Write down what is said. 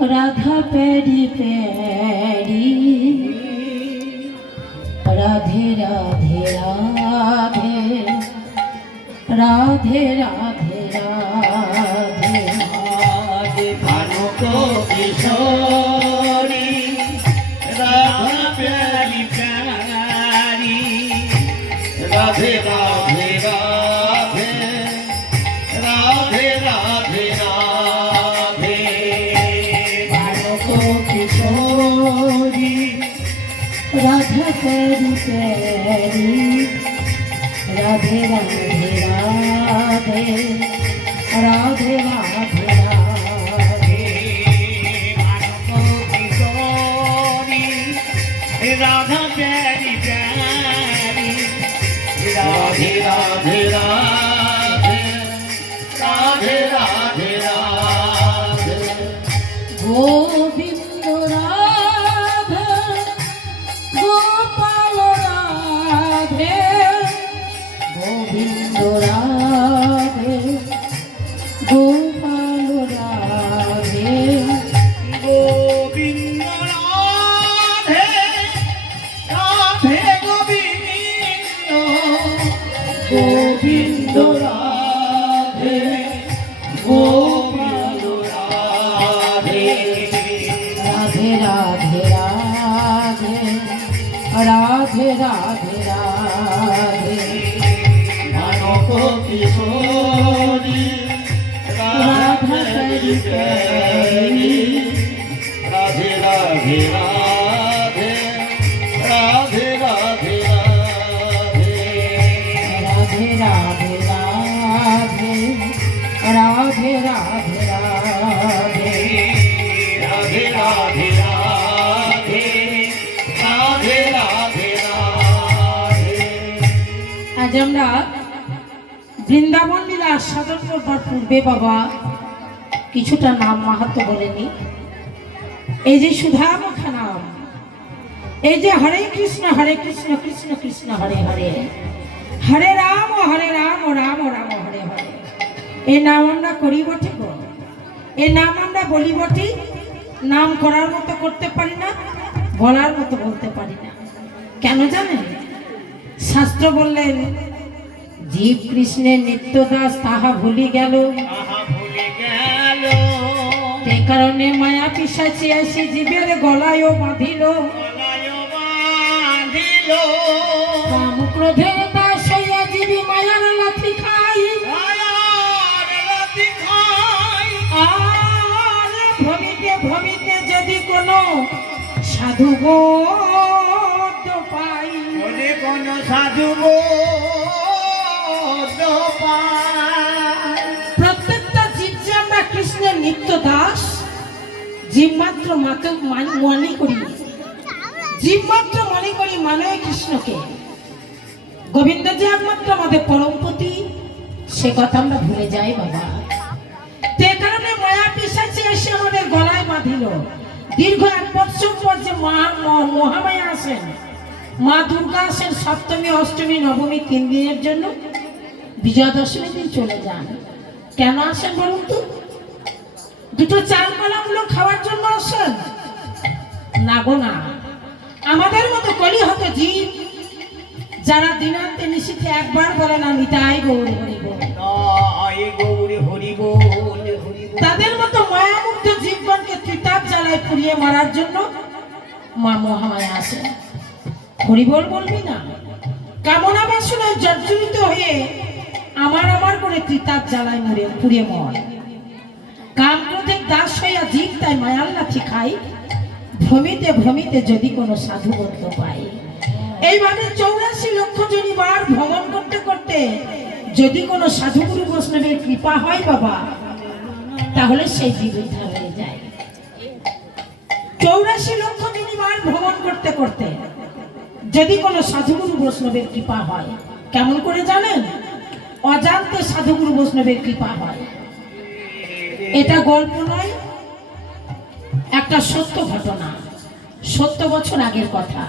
Radha peri peri Radhe Radhe Radhe Radhe Radhe Radhe Radhe Bhanu को किशोरी राधा प्यारी प्यारी राधे राधे राधे राधे राधे राधे भानु को किशोरी राधा पेरी पेरी राधे राधे राधे राधे राधे राधे भानु को किशोरी राधा प्यारी प्यारी राधे राधे राधे राधे राधे राधे गोविंद राधा गोपाल राधे गोविंद राधे गोपाल राधे गोविंद राधे राधे गोविंद गोविंद राधे गोविंद রাধে রাধে রাধে মানব কিশোরী রাধা করি করি রাধে রাধে রাধে রাধে রাধে রাধে রাধে রাধে রাধে রাধে রাধে রাধে রাধে রাধে রাধে রাধে রাধে আজ আমরা বৃন্দাবন লীলা আস্বাদন করবার পূর্বে বাবা কিছুটা নাম মাহাত্ম্য বলেনি। এই যে সুধামুখা নাম, এই যে হরে কৃষ্ণ কৃষ্ণ কৃষ্ণ হরে হরে, হরে রাম রাম রাম হরে হরে, এই নাম আমরা করি বটে গো, এই নাম আমরা বলি বটে, নাম করার মতো করতে পারি না, বলার মতো বলতে পারি না। কেন জানেন? শাস্ত্র বললেন জীব কৃষ্ণের নিত্য দাস তাহা ভুলি গেল, আহা ভুলে গেল সে কারণে মায়া পিশাচি আসি জীবের গলায় বাঁধিল, গলায় বাঁধিল কাম ক্রোধের দাস হইয়া জীবী মায়ার লাথি খাই, মায়ার লাথি খায় আর ভ্রমিতে ভ্রমিতে যদি কোনো সাধু বোধ পাই, ওরে কোন সাধু বোধ পায় প্রত্যেকটা জীব যে আমরা কৃষ্ণের নিত্য দাস, জীব মাত্র মনে করি, জীব মাত্র মনে করি মানে কৃষ্ণকে, গোবিন্দ যে একমাত্র আমাদের পরমপতি, সে কথা আমরা ভুলে যাই বাবা। সে কারণে মায়া পিশাচি এসে আমাদের গলায় বাঁধিল। দীর্ঘ 1 বছর পর যে মহামায়া আসেন, মা দুর্গা আসেন সপ্তমী অষ্টমী নবমী 3 দিনের জন্য, বিজয়া দশমী দিন চলে যান। কেন আসেন বলুন তো? দুটো চাল কলাগুলো খাওয়ার জন্য আসেন না গো না। আমাদের মতো কলি হতো জীব যারা দিনান্তে নিশীথে একবার বলে না নিতাই গৌর হরি বল, নয় গৌরী হরি বল হরি বল তাদের মতো মায়ামুগ্ধ জীবগণকে ত্রিতাপ জ্বালায় পুড়িয়ে মারার জন্য মা মহামায়া আসেন। হরি বল বলবি না? কামনা বাসনায় জর্জরিত হয়ে আমার করে ত্রিতাপ জ্বালায় পুড়িয়ে মর। কাম ক্রোধের দাস হইয়া জীব তাই মায়ার লাথি খাই, ভ্রমিতে ভ্রমিতে যদি কোনো সাধু বন্ধ পাই। এইভাবে 84 লক্ষ জনিবার ভ্রমণ করতে করতে যদি কোনো সাধু গুরু বৈষ্ণবের কৃপা হয় বাবা, তাহলে সেই জীব উদ্ধার হয়ে যায়। 84 লক্ষ জনিবার ভ্রমণ করতে করতে যদি কোনো সাধুগুরু বৈষ্ণবের কৃপা হয়, কেমন করে জানেন? অজান্তে সাধুগুরু বৈষ্ণবের কৃপা হয়। এটা গল্প নয়, একটা সত্য ঘটনা, 70 বছর আগের কথা।